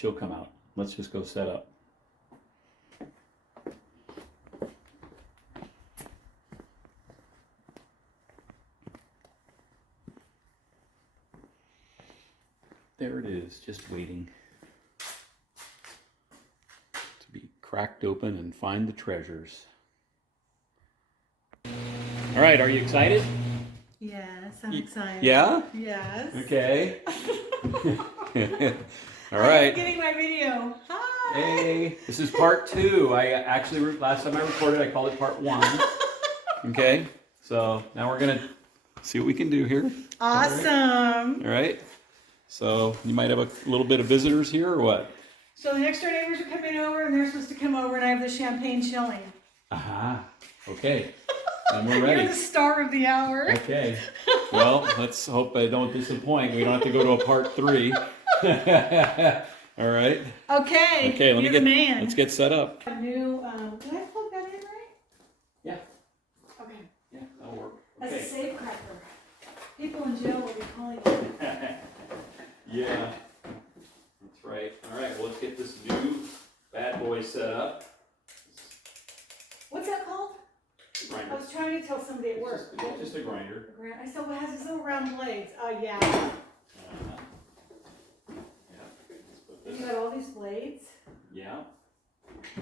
she'll come out. Let's just go set up. There it is, just waiting to be cracked open and find the treasures. All right, are you excited? Yes, I'm excited. Yeah? Yes. Okay. All I'm right. getting my video. Hi. Hey, this is part 2. I actually, last time I recorded, I called it part 1. Okay, so now we're gonna see what we can do here. Awesome. All right. So you might have a little bit of visitors here, or what? So the next door neighbors are coming over, and they're supposed to come over, and I have the champagne chilling. Aha. Okay. And we're You're ready. the star of the hour. Okay. Well, let's hope I don't disappoint. We don't have to go to a part 3. All right. Okay. Okay. You're the man. Let's get set up. A new. Did I plug that in right? Yeah. Okay. Yeah, that'll work. That's a Okay. safe cracker. People in jail will be calling you. Yeah. That's right. All right. Well, let's get this new bad boy set up. What's that called? Grinder. I was trying to tell somebody at work. It's just a grinder. I said, well, it has these little round blades. Oh, yeah. Yeah. Let's put You this. got all these blades? Yeah. I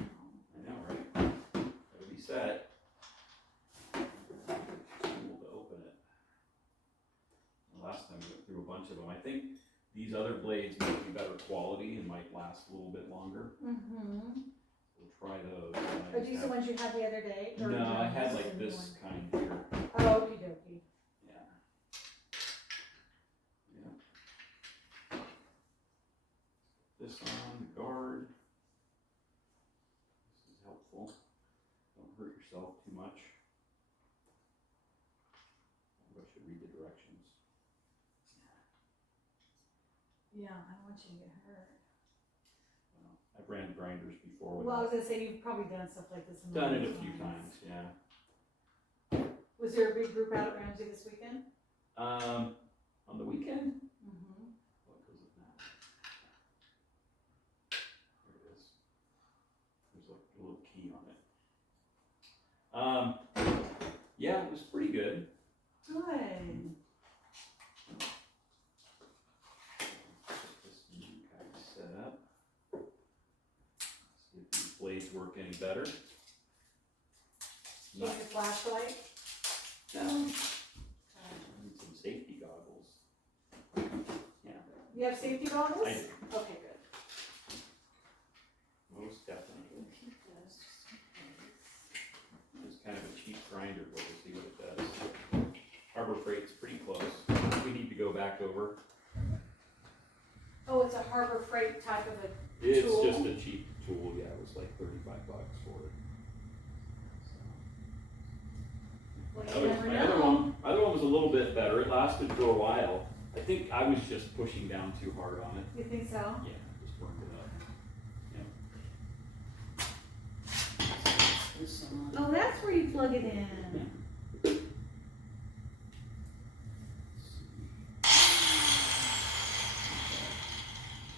know, right? Gotta be set. Tool to open it. Last time we went through a bunch of them. I think these other blades might be better quality and might last a little bit longer. Mm-hmm. We'll try those. Are these the ones you had the other day? Or No, I had this like is the this one? kind here. Oh, okie dokie. Yeah. Yeah. This on the guard. This is helpful. Don't hurt yourself too much. I should read the directions. Yeah, I don't want you to get hurt. Well, I've ran grinders before. Well, I was gonna say, you've probably done stuff like this. Done it a few times, yeah. Was there a big group out at Ramsey this weekend? On the weekend? Mm-hmm. What goes with that? There it is. There's like a little key on it. Yeah, it was pretty good. Good. This new kind of set up. See if these blades work any better. Use your flashlight. No. I need some safety goggles. Yeah, You have safety goggles? I do. Okay, good. Most definitely. It's kind of a cheap grinder, but we'll see what it does. Harbor Freight's pretty close. We need to go back over. Oh, it's a Harbor Freight type of a It's tool? just a cheap tool. Yeah, it was like $35 for it. Well, you never My know. other one was a little bit better. It lasted for a while. I think I was just pushing down too hard on it. You think so? Yeah, just burned it up. Yeah. This on. Oh, that's where you plug it in.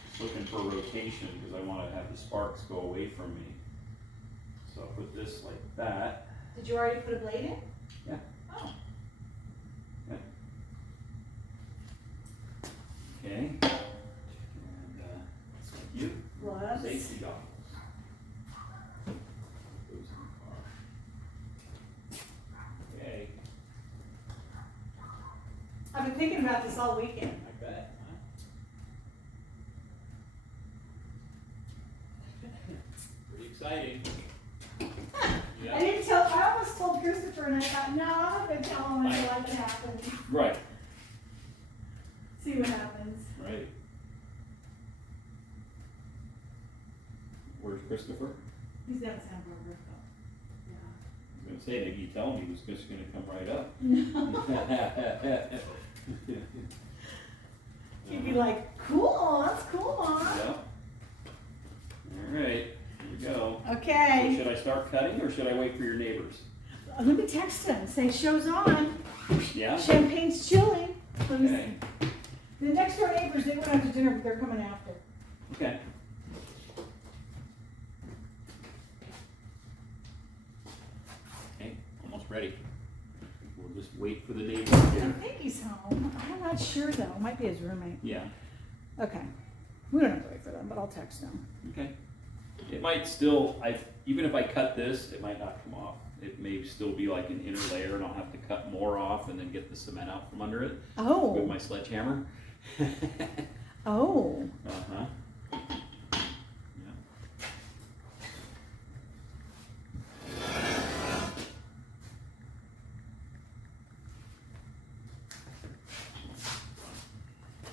Just looking for rotation because I want to have the sparks go away from me. So I'll put this like that. Did you already put a blade in? Yeah. Oh. Okay. And you. Gloves. Safety goggles. Those in the car. Okay. I've been thinking about this all weekend. I bet. Huh? Pretty exciting. Yeah. I didn't tell, I almost told Christopher and I thought, no, I'm not gonna tell him until it happens. Right. See what happens. Right. Where's Christopher? He's down San Barbara, so. I was gonna say, maybe you tell him he was just gonna come right up. Yeah. He'd be like, cool, that's cool, Mom. Yep. All right, here we go. So Okay. should I start cutting or should I wait for your neighbors? Let me text him, say, show's on, Yeah? champagne's chilling. Let me Okay. see. The next door neighbors, they went out to dinner, but they're coming after. Okay. ready. We'll just wait for the neighbor I here. think he's home. I'm not sure though. Might be his roommate. Yeah. Okay. We don't have to wait for them, but I'll text them. Okay. It might still, even if I cut this, it might not come off. It may still be like an inner layer, and I'll have to cut more off and then get the cement out from under it with Oh. my sledgehammer. Oh. Uh-huh. Yeah.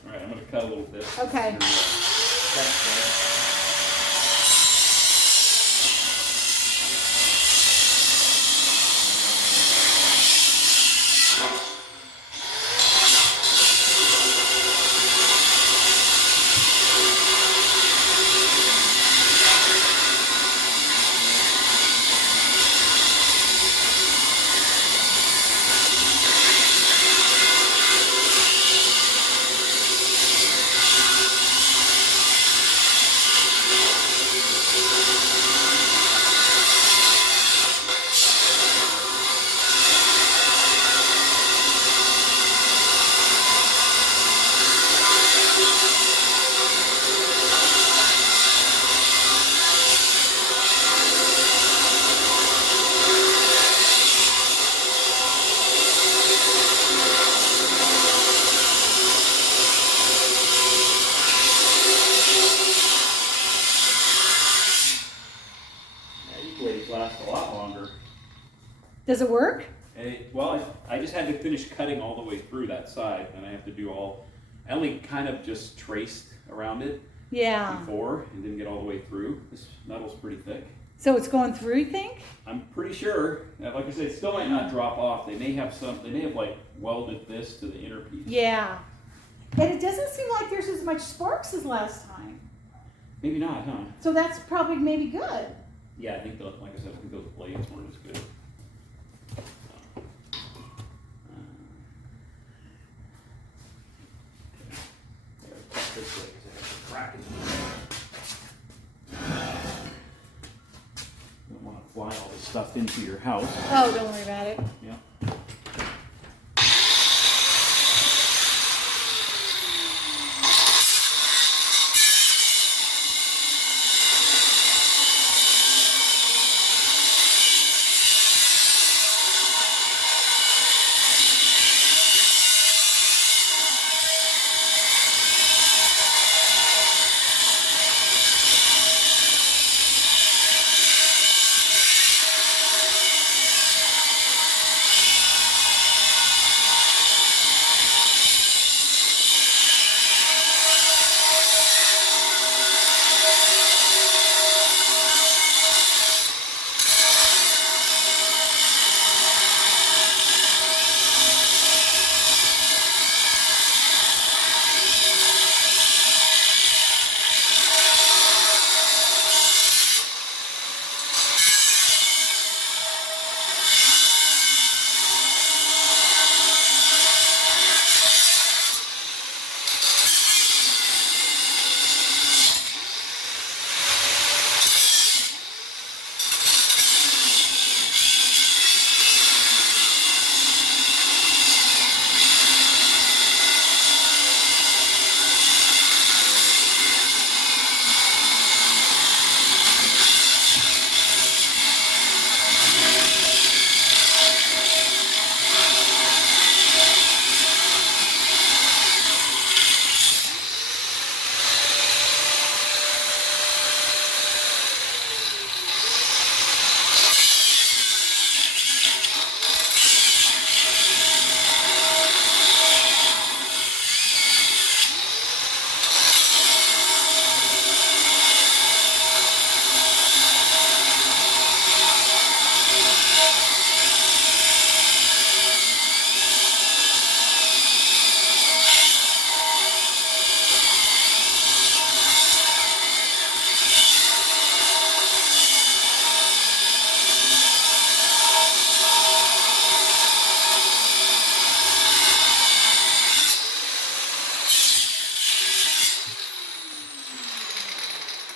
All right, I'm gonna cut a little bit. Okay. Last a lot longer. Does it work? Well, I just had to finish cutting all the way through that side, and I have to do I only kind of just traced around it Yeah. before and didn't get all the way through. This metal's pretty thick. So it's going through, you think? I'm pretty sure. Like I said, it still might not drop off. They may have like welded this to the inner piece. Yeah. And it doesn't seem like there's as much sparks as last time. Maybe not, huh? So that's probably maybe good. Yeah, I think, like I said, I think those blades weren't as good. Cut this way because it has a crack in it. Don't want to fly all this stuff into your house. Oh, don't worry about it. Yeah.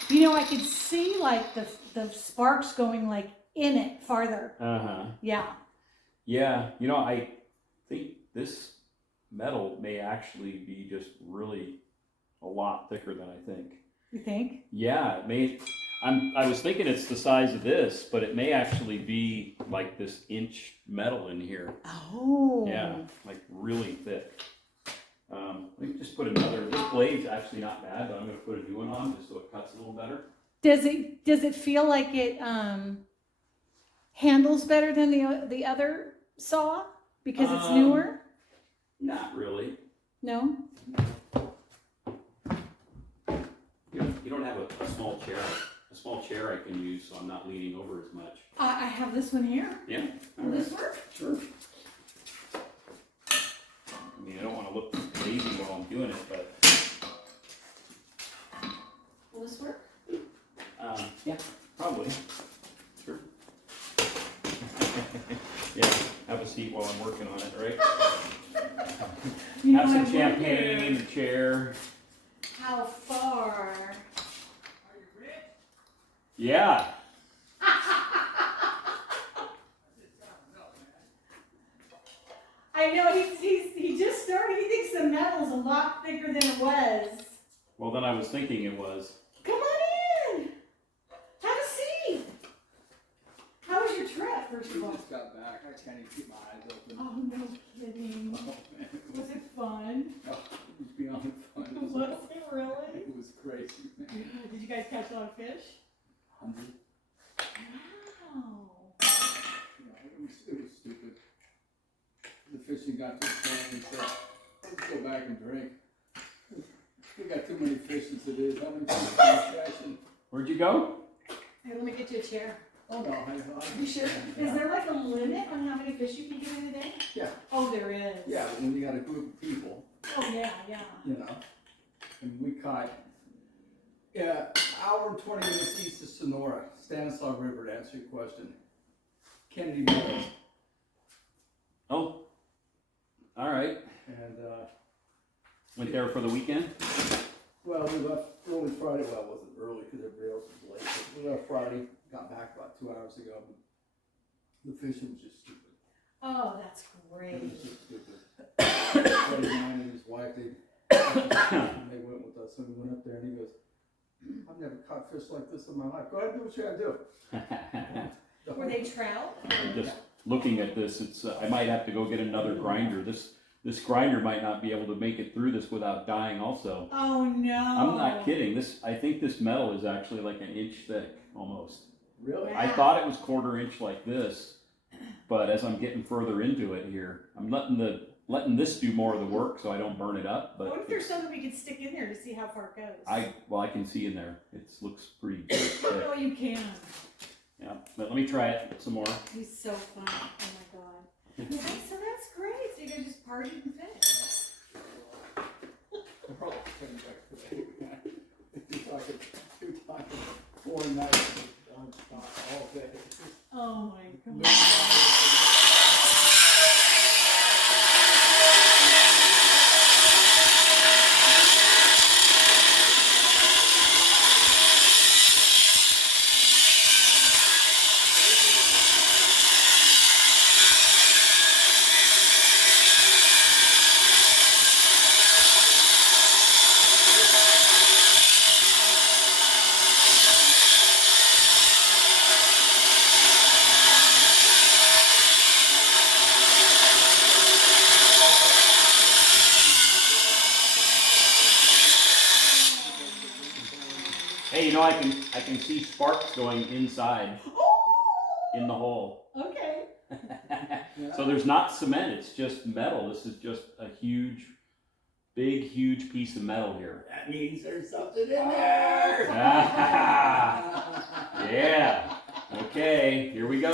You know, I could see like the sparks going like in it farther. Uh-huh. Yeah. Yeah, I think this metal may actually be just really a lot thicker than I think. You think? Yeah, it may. I was thinking it's the size of this, but it may actually be like this inch metal in here. Oh. Yeah, like really thick. Let me just put another. This blade's actually not bad, but I'm going to put a new one on just so it cuts a little better. Does it feel like it handles better than the other saw because it's newer? Not really. No. You don't have a small chair. A small chair I can use, so I'm not leaning over as much. I have this one here. Yeah. Will this work? Sure. I mean, I don't want to look lazy while I'm doing it, but Will this work? yeah, probably. Sure. Yeah, have a seat while I'm working on it, right? You Have know, some I champagne, wonder a chair. how far. Yeah. I know he just started. He thinks the metal's a lot thicker than it was. Well, then I was thinking it was. Come on in. Have a seat. How was your trip, first of all? Just got back. I can't even keep my eyes open. Oh, no kidding. Oh, man. Was it fun? Oh, it was beyond fun. Was it really? It was crazy, man. Did you guys catch a lot of fish? 100. Wow. Yeah, it was stupid. The fishing got to the point and said, let's go back and drink. We got too many fish as it is. How many fish are catching? Where'd you go? Hey, let me get you a chair. Oh, no. You sure? Is there like a limit on how many fish you can get in a day? Yeah. Oh, there is. Yeah, when you got a group of people, Oh, yeah, yeah. you know. And we caught, hour and 20 minutes east of Sonora, Stanislaus River, to answer your question. Kennedy Meadows. Oh. All right. And, Went there for the weekend. well, we left early Friday. Well, it wasn't early because everybody else was late. But we left Friday, got back about 2 hours ago. The fishing was just stupid. Oh, that's It great. was just stupid. Buddy of mine and his wife, they went with us, and we went up there, and he goes, "I've never caught fish like this in my life. Go ahead and do what you gotta do." Were they trout? I'm just looking at this. It's. I might have to go get another grinder. This grinder might not be able to make it through this without dying. Also. Oh, no. I'm not kidding. I think this metal is actually like an inch thick, almost. Really? I thought it was 1/4 inch like this, but as I'm getting further into it here, I'm letting this do more of the work so I don't burn it up. I But wonder if there's something we could stick in there to see how far it goes. I can see in there. It looks pretty thick. Oh, you can. Yeah, but let me try it some more. He's so fun. Oh, my God. Yeah, so that's great. So you guys just partied and finished. We're all coming back today. You're talking 4 nights non-stop all day. Oh, my God. Hey, I can see sparks going inside in the hole. Okay. So there's not cement, it's just metal. This is just a huge piece of metal here. That means there's something in there. Yeah. Okay, here we go.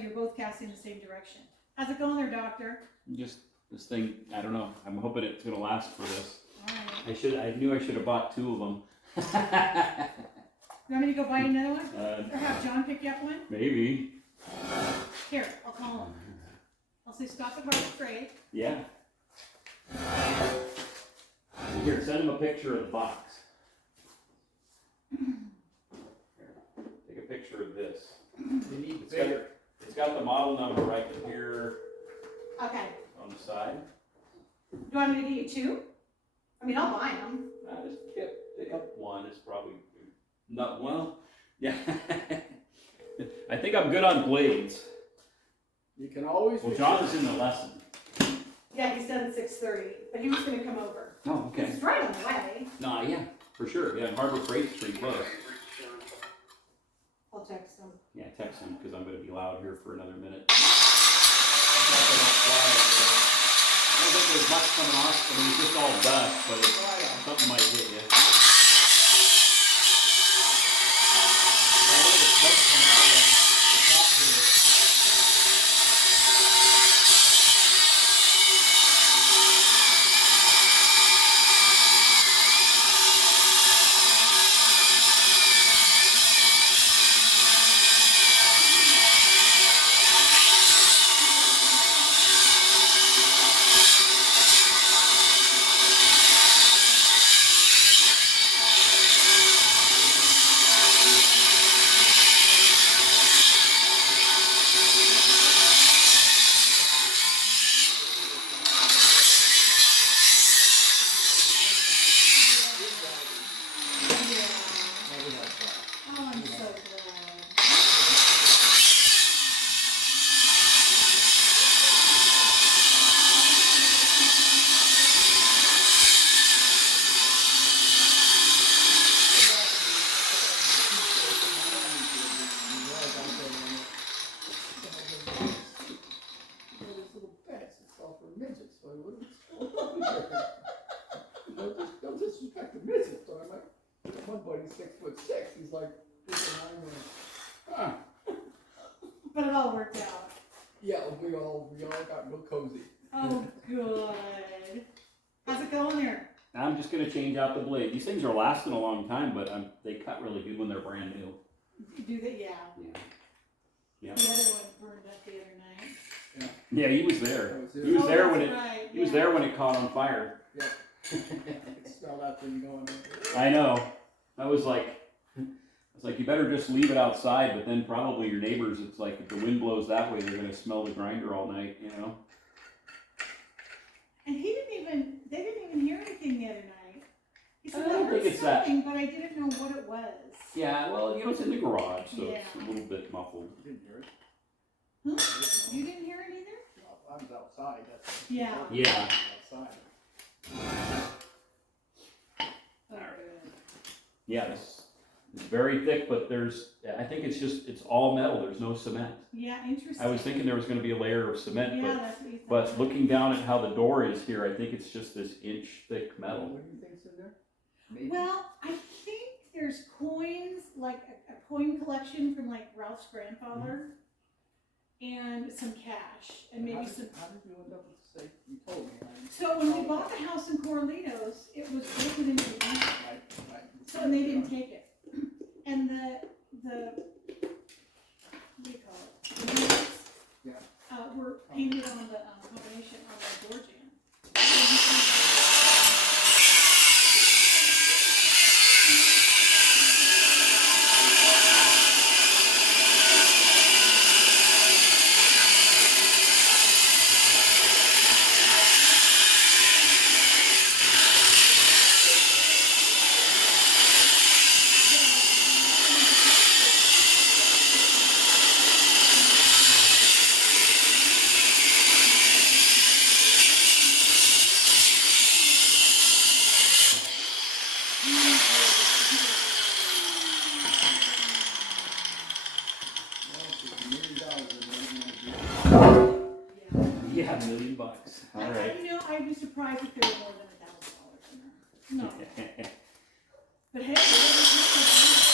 you're both casting the same direction. How's it going there, doctor? Just this thing, I don't know. I'm hoping it's gonna last for this. Alright. I knew I should have bought 2 of them. You want me to go buy another one? Or have John pick you up one? Maybe. Here, I'll call him. I'll say stop at Harbor Freight. Yeah. Here, send him a picture of the box. Here, take a picture of this. You need It's got, it's got the model number right here Okay. on the side. Do you want me to get you 2? I mean, I'll buy them. Just pick up one. It's probably not well. Yeah. I think I'm good on blades. You can always. Well, John is in the lesson. Yeah, he's done at 6:30, but he was gonna come over. Oh, okay. It's right on the way. No, yeah, for sure. Yeah, Harbor Freight's pretty close. I'll text him. Yeah, text him because I'm going to be loud here for another minute. I don't think there's much coming off. I mean, it's just all dust, but something might hit you. Oh, I'm so glad. Don't disrespect the midgets. So I'm like, one buddy's 6'6". He's like, huh. But it all worked out. Yeah, we all got real cozy. Oh, good. How's it going there? I'm just going to change out the blade. These things are lasting a long time, but they cut really good when they're brand new. Do that, yeah. Yeah. The other one burned up the other night. Yeah, he was there. I was there. He was there that's when it. right, He was yeah. there when it caught on fire. Yeah. I could smell that thing going on. I know. I was like, you better just leave it outside. But then probably your neighbors, it's like if the wind blows that way, they're gonna smell the grinder all night. You know. And they didn't even hear anything the other night. He said, I don't I heard think it's that. something, but I didn't know what it was. Yeah. Well, you know, it's in the garage, so it's Yeah. a little bit muffled. You didn't hear it? Huh? You didn't hear it either? I was outside. That's Yeah. Yeah. outside. Oh, good. Yeah. It's very thick, but I think it's all metal. There's no cement. Yeah, interesting. I was thinking there was going to be a layer of cement, Yeah, that's what you thought. but looking down at how the door is here, I think it's just this inch thick metal. What do you think's in there? Maybe. Well, I think there's coins, like a coin collection from like Ralph's grandfather, and some cash, and maybe some. How did you end up with the safe? You told me. So when we bought the house in Corlitos, it was broken into the ground, Right. so and they didn't take it. And the what do you call it? The windows, Yeah. were painted on the combination on the door jamb. Yeah, $1 million. All right. You know, I'd be surprised if there were more than $1,000 in there. No. But hey, whatever.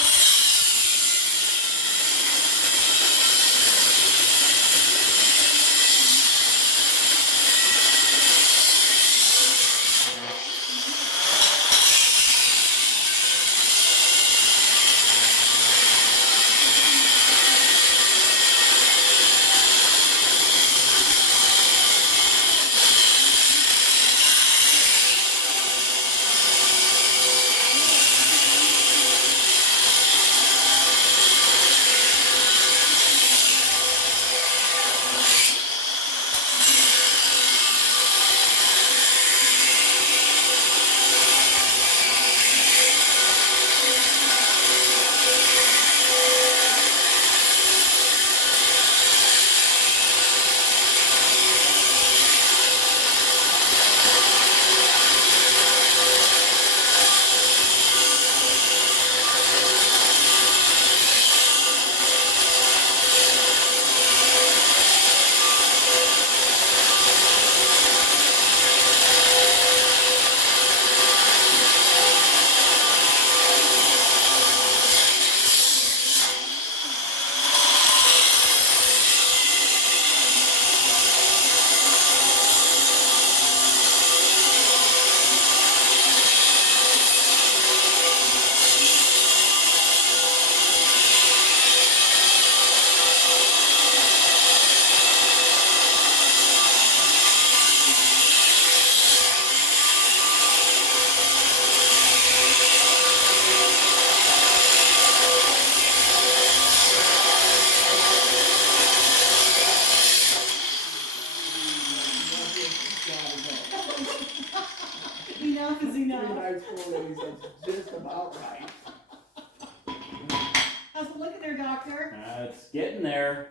he said, just about right. How's it looking there, doctor? It's getting there.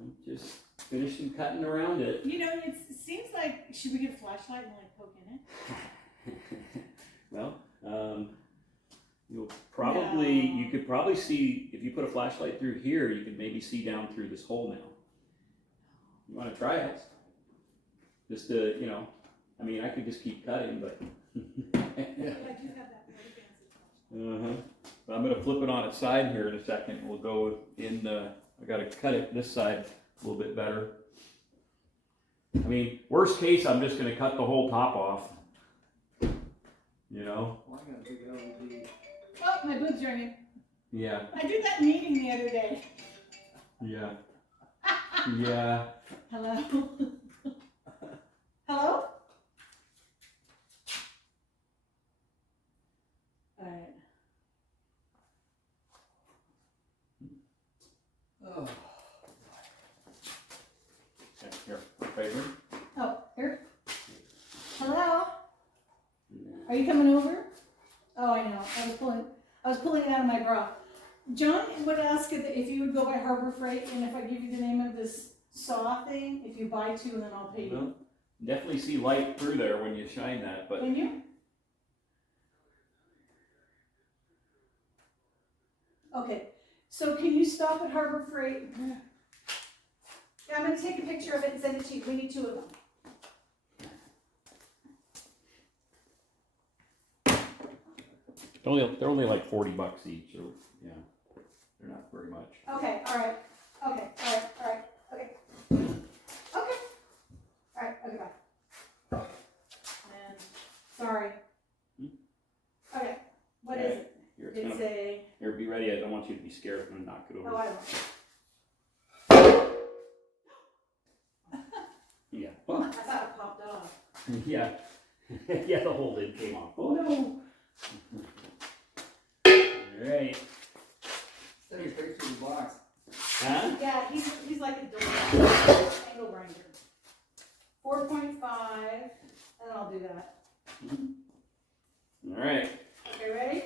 I'm just finishing cutting around it. You know, it seems like, should we get a flashlight and like poke in it? Well, you could probably see, if you put a flashlight through here, you could maybe see down through this hole now. You wanna try it? Just to, you know, I mean, I could just keep cutting, but. Yeah, I do have that very fancy flashlight. But I'm gonna flip it on its side here in a second. We'll go in I gotta cut it this side a little bit better. I mean, worst case, I'm just gonna cut the whole top off. You know? Well, I got a big LED. Oh, my boob's ringing. Yeah, I did that meeting the other day. yeah, yeah. Hello? Hello? Alright. Oh. Okay, here, right here. Oh, here. Hello? Are you coming over? Oh, I know. I was pulling it out of my bra. John would ask if you would go by Harbor Freight, and if I give you the name of this saw thing, if you buy two, and then I'll pay you. Well, definitely see light through there when you shine that, but Can you? Okay. So can you stop at Harbor Freight? Yeah, I'm gonna take a picture of it and send it to you. We need two of them. they're only like $40 each, or yeah, they're not very much. Okay, all right. Okay, all right, all right. Okay. Okay. All right, okay, bye. And, sorry. Okay, what is it? Here, It's a, here, be ready. I don't want you to be scared. I'm gonna knock it over. oh, I don't know. Yeah. I thought it popped off. Yeah. Yeah, the whole lid came off. Oh no. Alright. Send me a picture of the box. Huh? Yeah, he's like a door angle grinder. 4.5, and I'll do that. Alright. Okay, ready?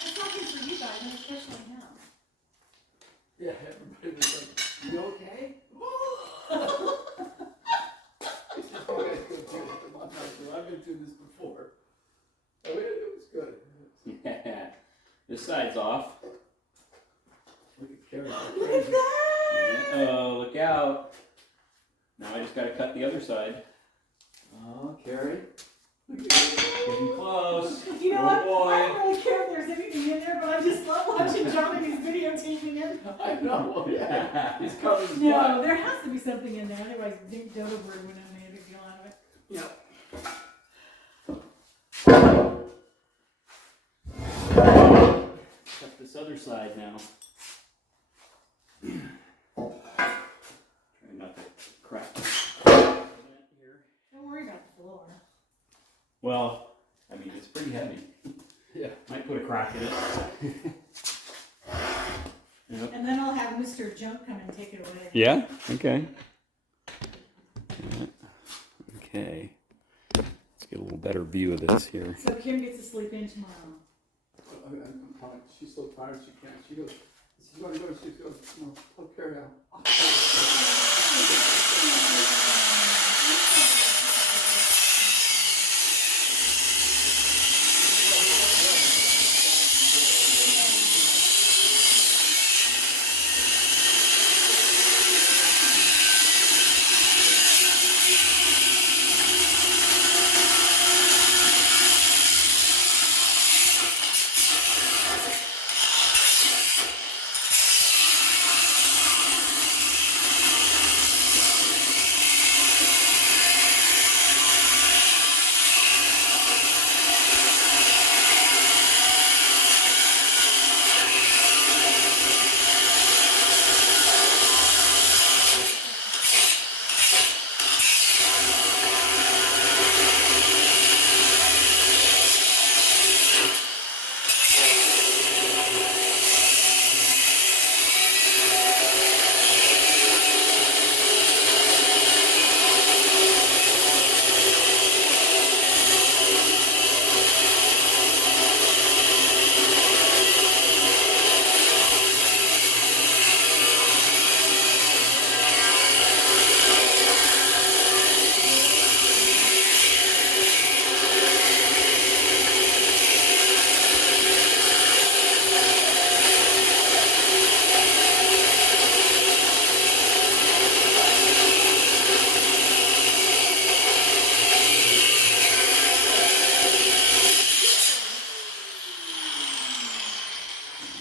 It's working for you guys, and especially him. Yeah, everybody was like, you okay? You guys go through it. I'm not sure. I've been through this before. Oh, it was good. Yeah. This side's off. Look at Carrie. Look at that! Oh, look out. Now I just gotta cut the other side. Oh, Carrie. Look at Getting close. You know Oh, what? boy. I don't really care if there's anything in there, but I just love watching John and he's videotaping it. I know, yeah. He's covered his No, butt. there has to be something in there, otherwise Big Dodo Bird wouldn't have made a big deal out of it. Yep. Cut this other side now. Try not to crack here. Don't worry about the floor. Well, I mean, it's pretty heavy. Yeah. Might put a crack in it. Yep. And then I'll have him and then take it away. Yeah? Okay. Okay. Let's get a little better view of this here. So Kim gets to sleep in tomorrow. I'm telling you, she's so tired she can't. She goes, she's going to go. She goes, no, I'll carry out.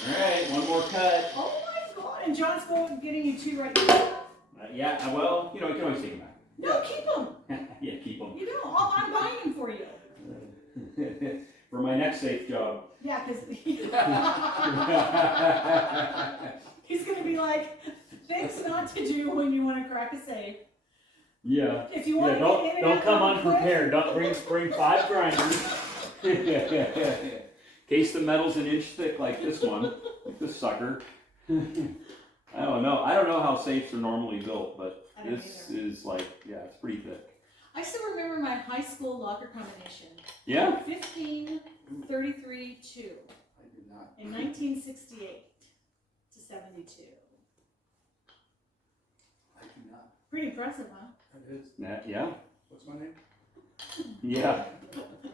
Alright, one more cut. Oh my god! And John's getting you two right now. Yeah, well, you know, you can always take them No, keep them. back. Yeah, keep them. You know, I'm buying them for you. For my next safe job. Yeah, because he's gonna be like, things not to do when you want to crack a safe. Yeah. If you want to get in and Don't out come real quick- unprepared. Don't bring 5 grinders. In case the metal's an inch thick like this one, like this sucker. I don't know. I don't know how safes are normally built, but I don't this either. is like, yeah, it's pretty thick. I still remember my high school locker combination. Yeah? 15, 33, 2 I do not. in 1968 to 72. I do not. Pretty impressive, huh? That is. Yeah? What's my name? Yeah.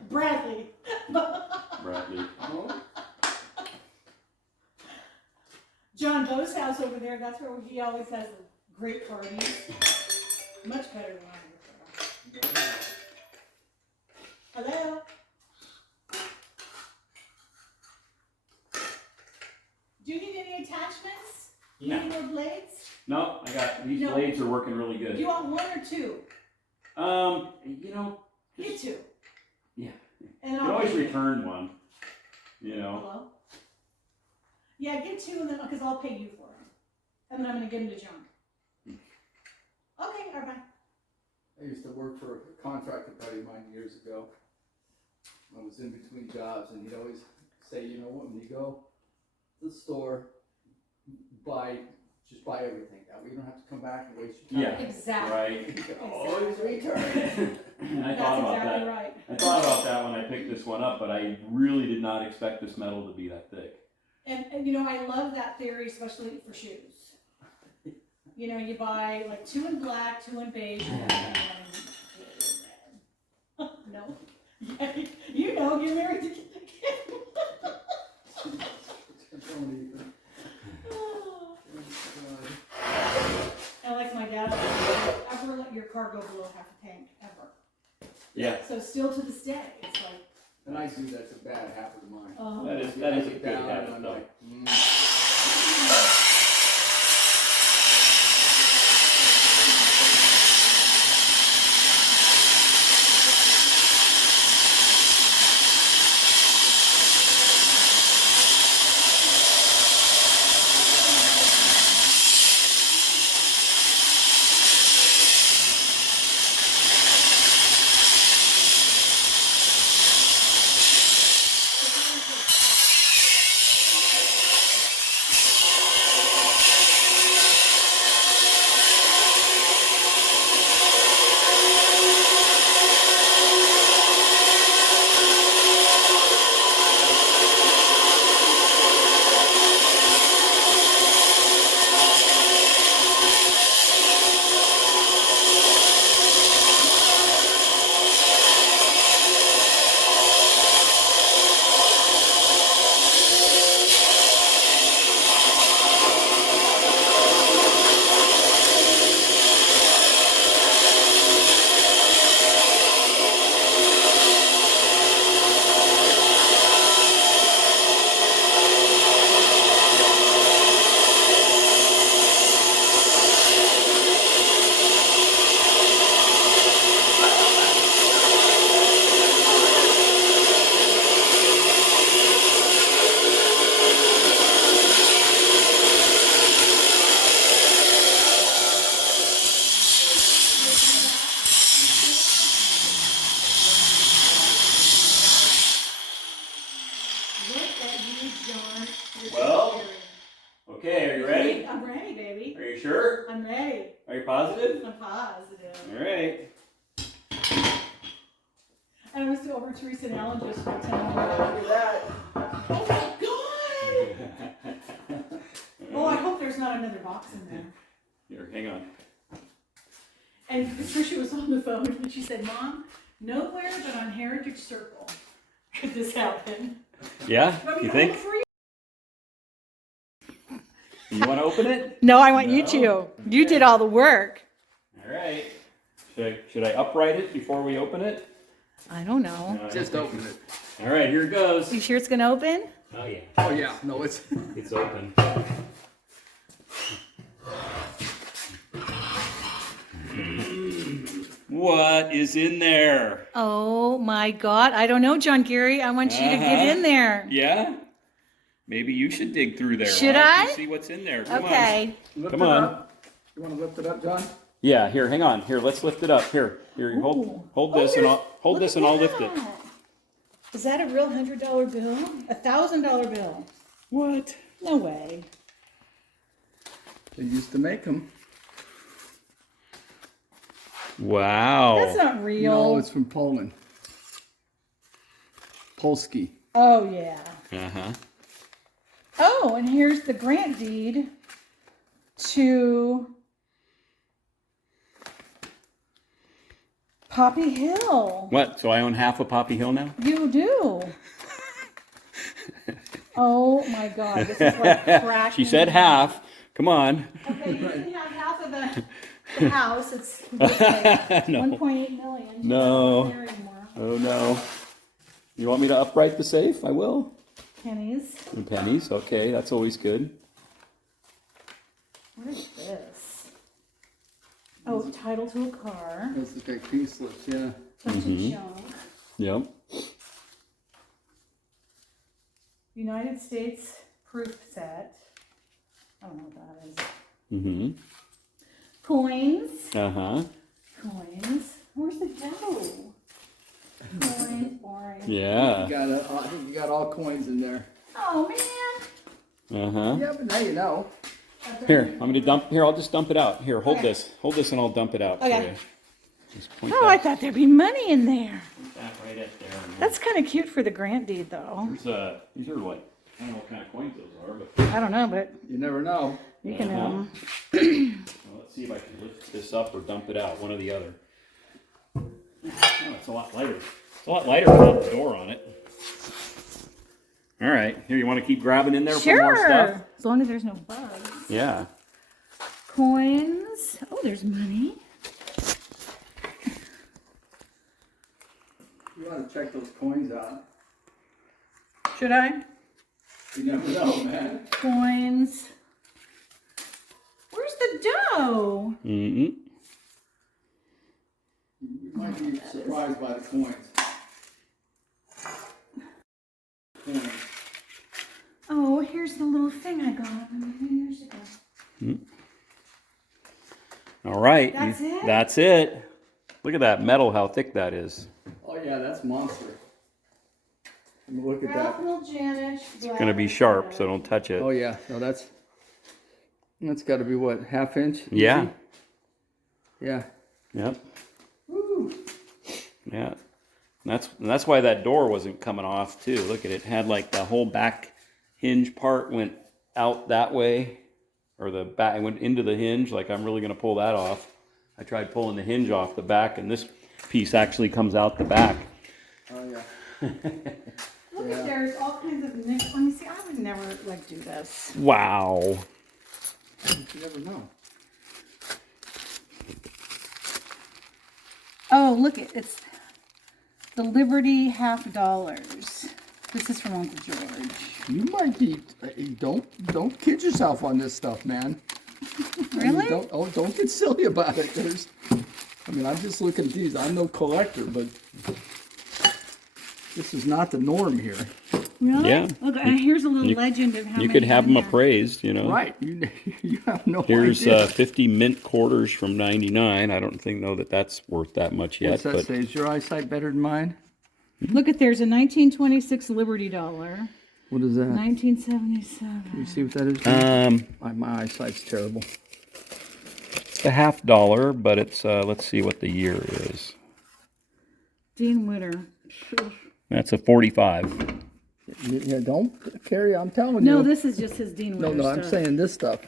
Bradley. Bradley. No. John Bo's house over there, that's where he always has great parties. Much better than mine. No. Hello? Do you need any attachments? No. Any more blades? No, I got, these No. blades are working really Do you good. want one or two? You know, Get just, two. Yeah. And you I'll can always pay you. return one, you know. Hello? Yeah, get two and then, because I'll pay you for them. And then I'm gonna give them to John. Okay, all right. I used to work for a contractor buddy of mine years ago. I was in between jobs, and he'd always say, you know what, when you go to the store, just buy everything. That way you don't have to come back and waste your time. Yeah. Exactly. Right. You can always return it. And I That's thought about exactly that. right. I thought about that when I picked this one up, but I really did not expect this metal to be that thick. And you know, I love that theory, especially for shoes. You know, you buy like 2 in black, 2 in beige, and then 1 in red. No? Yeah, you know, you're married to Kim. Don't even. And like my dad, ever let your car go below half a tank, ever. Yeah. So still to this day, it's like, And I do, that's a bad habit of mine. oh. That is I a get good down habit and I'm though. like, I'm ready. Are you positive? I'm positive. All right. And I was over at Teresa and Alan just for telling me about that. Oh my god! Oh, I hope there's not another box in there. Here, hang on. And Patricia was on the phone and she said, Mom, nowhere but on Heritage Circle could this happen. Yeah, Want me you to think? hold it for you? You want to open it? No, I want you No? to. You did all the work. All right. Should I upright it before we open it? I don't know. No, I don't Just think open so. it. All right, here it goes. You sure it's gonna open? Oh yeah, Oh yeah, no, it's it's open. What is in there? Oh my god. I don't know, John Gary. I want you to get in there. Yeah? Maybe you should dig through there. Should Why don't you I? see what's in there. Come on. Okay. lift Come it on. up. You want to lift it up, John? Yeah, here, hang on. Here, let's lift it up. Here, you hold Oh, this and there's- hold look this at and I'll lift it. that. Is that a real $100 bill? $1,000 bill? What? No way. They used to make them. Wow. That's not real. No, it's from Poland. Polski. Oh yeah. Uh-huh. Oh, and here's the grant deed to Poppy Hill. What? So I own half of Poppy Hill now? You do. Oh my God, this is like cracking. She said half. Come on. Okay, you can have half of the house. It's like No. 1.8 million. She's No. not there anymore. Oh no. You want me to upright the safe? I will. Pennies. And pennies. Okay, that's always good. What is this? Oh, title to a car. Those look like pink slips, yeah. Bunch of Mhm. junk. Yep. United States proof set. I don't know what that is. Mm-hmm. Coins. Uh-huh. Coins. Where's the dough? Coins, boring. Yeah. I think you got all coins in there. Oh man. Uh-huh. Yeah, but now you know. Here, I'm gonna dump. Here, I'll just dump it out. Here, hold Okay. this. Hold this, and I'll dump it out Okay. for you. Just point Oh, I that, thought there'd be money in there. point that right up there. That's kind of cute for the grant deed, though. There's these are what? I don't know what kind of coins those are, but I don't know, but You never know. you can. well, let's see if I can lift this up or dump it out. One or the other. Oh, it's a lot lighter. It's a lot lighter without the door on it. All right, here. You want to keep grabbing in there for more stuff? Sure. As long as there's no bugs. Yeah. Coins. Oh, there's money. You want to check those coins out. Should I? You never know, man. Coins. Where's the dough? Mm-hmm. You might be surprised by the coins. Coins. Oh, here's the little thing I got many years ago. All right. That's it? That's it. Look at that metal, how thick that is. Oh yeah, that's monster. Let me look at Ralph that. Miljanic. It's gonna be sharp, so don't touch it. Oh yeah, no, that's got to be what, ½ inch? Yeah. Easy? Yeah. Yep. Woo. Yeah. And that's why that door wasn't coming off too. Look at it. It had like the whole back hinge part went out that way, or the back went into the hinge. Like I'm really gonna pull that off. I tried pulling the hinge off the back, and this piece actually comes out the back. Oh yeah. Look Yeah. at there's all kinds of nick. Let me see. I would never like do this. Wow. You never know. Oh, look it's the Liberty $50. This is from Uncle George. You might be. Don't kid yourself on this stuff, man. I mean, Really? don't get silly about it. I'm just looking at these. I'm no collector, but this is not the norm here. Really? Yeah. Look, here's a little you- legend of how You many could have in them there. appraised, you know. Right. You have no Here's idea. 50 mint quarters from 99. I don't know that that's worth that much yet, What's that but say? Is your eyesight better than mine? Look at there's a 1926 Liberty dollar. What is that? 1977. You see what that is? um, My eyesight's terrible. It's a $50, but it's, let's see what the year is. Dean Witter. That's a 45. Yeah, don't carry. I'm telling No, you. this is just his Dean Witter No, I'm stuff. saying this stuff.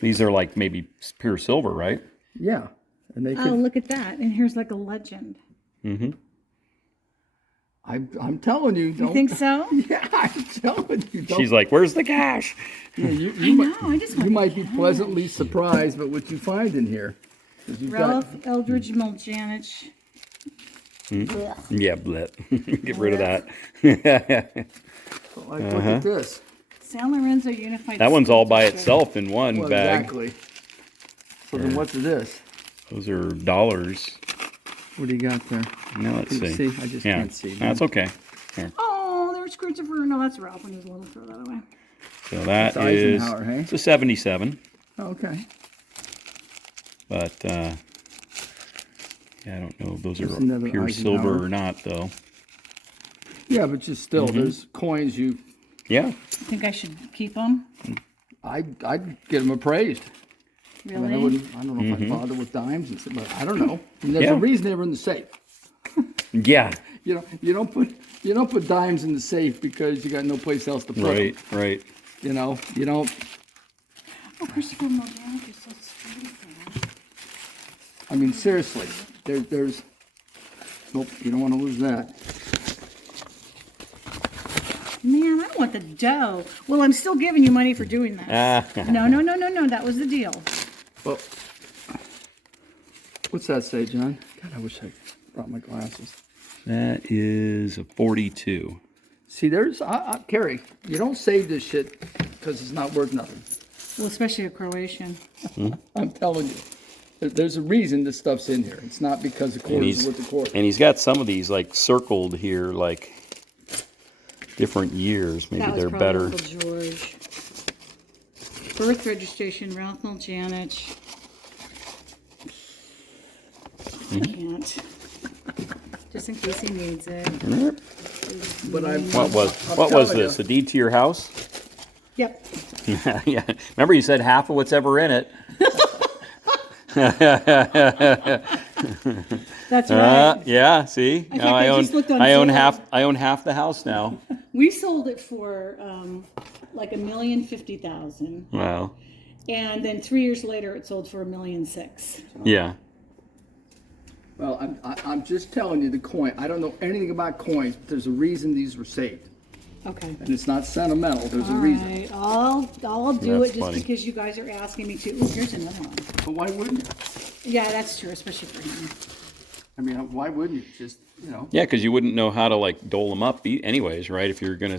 These are like maybe pure silver, right? Yeah, and they Oh, could. look at that. And here's like a legend. Mm-hmm. I'm telling you. You Don't, think so? Yeah, I'm telling you. Don't, She's like, where's the cash? yeah, you, I you know. might, I just you want might be pleasantly surprised by what you find in here. 'Cause you've got- Ralph Eldridge Muljanich. Yeah, blip. Get rid of that. like, look at this. San Lorenzo Unified. That one's School all by District. itself in one Well, bag. exactly. So then what's this? Those are dollars. What do you got there? Now let's Can you see. see? I just Yeah, can't see. that's okay. Oh, there's Christopher. No, that's Ralph when he was little. Throw that away. So that That's is Eisenhower, hey? it's a 77, Okay. but yeah, I don't know if those There's are another pure silver Eisenhower. or not, though. Yeah, but just still, there's coins you. Yeah, I think I should keep them. I'd get them appraised. I mean, Really? I don't know if I'd bother with dimes and stuff, but I don't know. I mean, there's Yeah. a reason they were in the safe. yeah, You don't put dimes in the safe because you got no place else to put right, them. right. You know, you don't. Oh, Christopher Muljanich is so sweet. I mean, seriously, there's. Nope, you don't want to lose that. Man, I want the dough. Well, I'm still giving you money for doing that. No. That was the deal. Well, what's that say, John? God, I wish I brought my glasses. That is a 42. See, there's Carrie. You don't save this shit because it's not worth nothing. Well, especially a Croatian. I'm telling you, there's a reason this stuff's in here. It's not because the quarters are with the quarter. And he's got some of these like circled here, like different years. Maybe That was they're probably better. Uncle George. Birth registration, Ralph Muljanich. I can't. Just in case he needs it. But What was telling this? you. A deed to your house? Yep. Yeah. Remember you said half of what's ever in it. That's right. Yeah. See, fact, now I just looked on I own Zillow. half. I own half the house now. We sold it for like $1,050,000, Wow. and then 3 years later, it sold for $1,600,000. Yeah. Well, I'm just telling you the coin. I don't know anything about coins, but there's a reason these were saved, Okay. and it's not sentimental. There's a All reason. right. I'll do That's it just funny. because you guys are asking me to. Ooh, here's another one. But why wouldn't you? Yeah, that's true, especially for him. I mean, why wouldn't you? Just Yeah, because you wouldn't know how to like dole them up, anyways, right? If you're gonna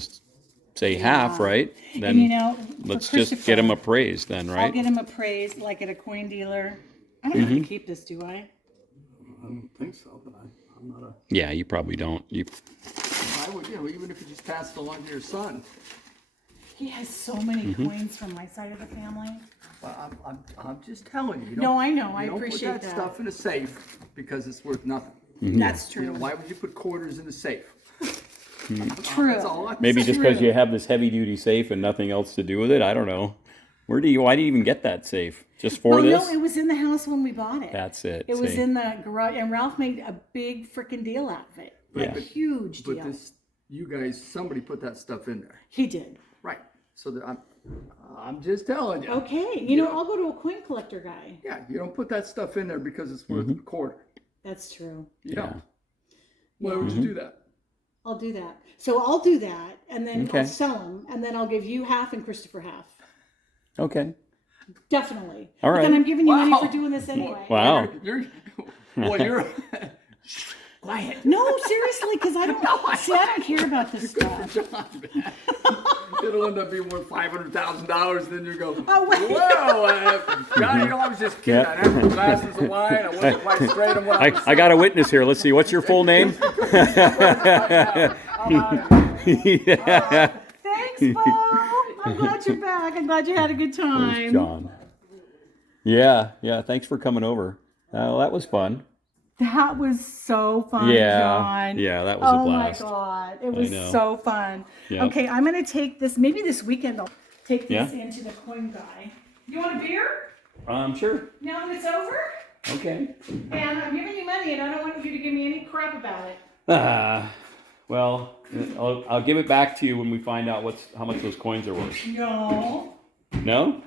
say half, right? Then And you know, for let's just get them Christopher, appraised, then, I'll right? get him appraised like at a coin dealer. I don't have to keep this, do I? I don't think so, but I'm not a. Yeah, you probably don't. I would, even if you just pass it along to your son. He has so many coins from my side of the family. But I'm just telling you. No, I know. I you don't appreciate put that that. stuff in a safe because it's worth nothing. That's You know, true. why would you put quarters in a safe? True. That's all I Maybe just because true. you have this heavy duty safe and nothing else to do with it. I don't know. Why do you even get that safe? Just for Well, this? no, it was in the house when we bought it. That's it. It was see? in the garage, and Ralph made a big freaking deal out of it. Like Yeah. a huge But deal. this, you guys, somebody put that stuff in there, He did. right? So that I'm just telling you. Okay. You know, I'll go to a coin collector guy. Yeah, you don't put that stuff in there because it's worth a quarter. That's true. You don't. Why would you do that? I'll do that. So I'll do that, and then Okay. I'll sell them, and then I'll give you half and Christopher half. Okay. Definitely. All But then right. I'm giving you money Wow. for doing this anyway. Wow. You're Quiet. No, seriously, because I don't. See, I don't care about this stuff. John, man. It'll end up being worth $500,000, and then you go, Oh, wait. whoa, Johnny, I was just kidding. Yeah. I had some glasses of wine. I wasn't quite straight on what I was I got a witness here. Let's see. What's your full name? Thanks, Bo. I'm glad you're back. I'm glad you had a good time. John. Yeah. Yeah. Thanks for coming over. That was fun. That was so fun, Yeah. John. Yeah, that was a blast. Oh my God. It was know. so fun. Yep. Okay, I'm going to take this, maybe this weekend I'll take this Yeah. into the coin guy. You want a beer? Sure. Now that it's over, Okay. and I'm giving you money, and I don't want you to give me any crap about it. Well, I'll give it back to you when we find out how much those coins are worth. No, No?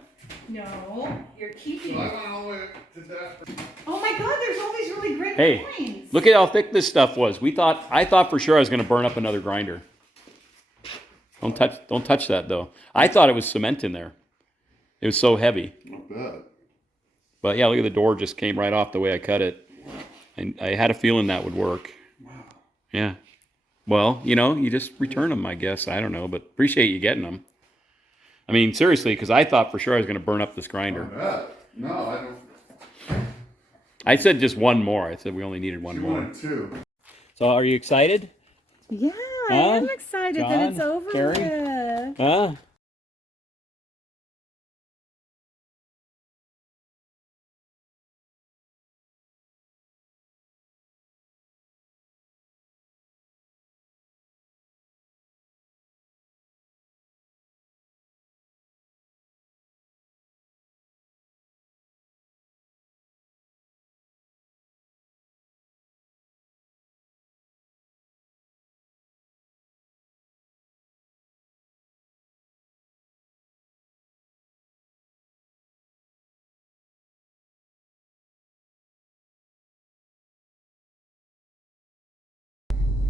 no, you're keeping I it. went all the way to that. Oh my God, there's all these really great Hey, coins. look at how thick this stuff was. I thought for sure I was going to burn up another grinder. Don't touch that though. I thought it was cement in there. It was so heavy. Not bad. But yeah, look at the door just came right off the way I cut it. And I had a feeling that would work. Yeah. Well, you just return them, I guess. I don't know, but appreciate you getting them. I mean, seriously, because I thought for sure I was going to burn up this grinder. No, I don't. I said just one more. I said we only needed one You more. wanted two. So are you excited? Yeah, Huh? I am excited that it's John? over Carrie? with. Huh?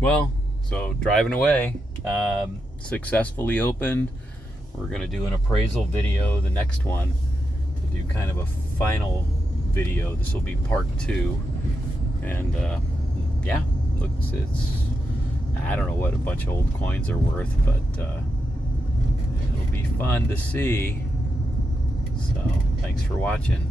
Well, so driving away, successfully opened. We're gonna do an appraisal video, the next one, to do kind of a final video. This will be part 2. And yeah, it's, I don't know what a bunch of old coins are worth, but it'll be fun to see. So thanks for watching.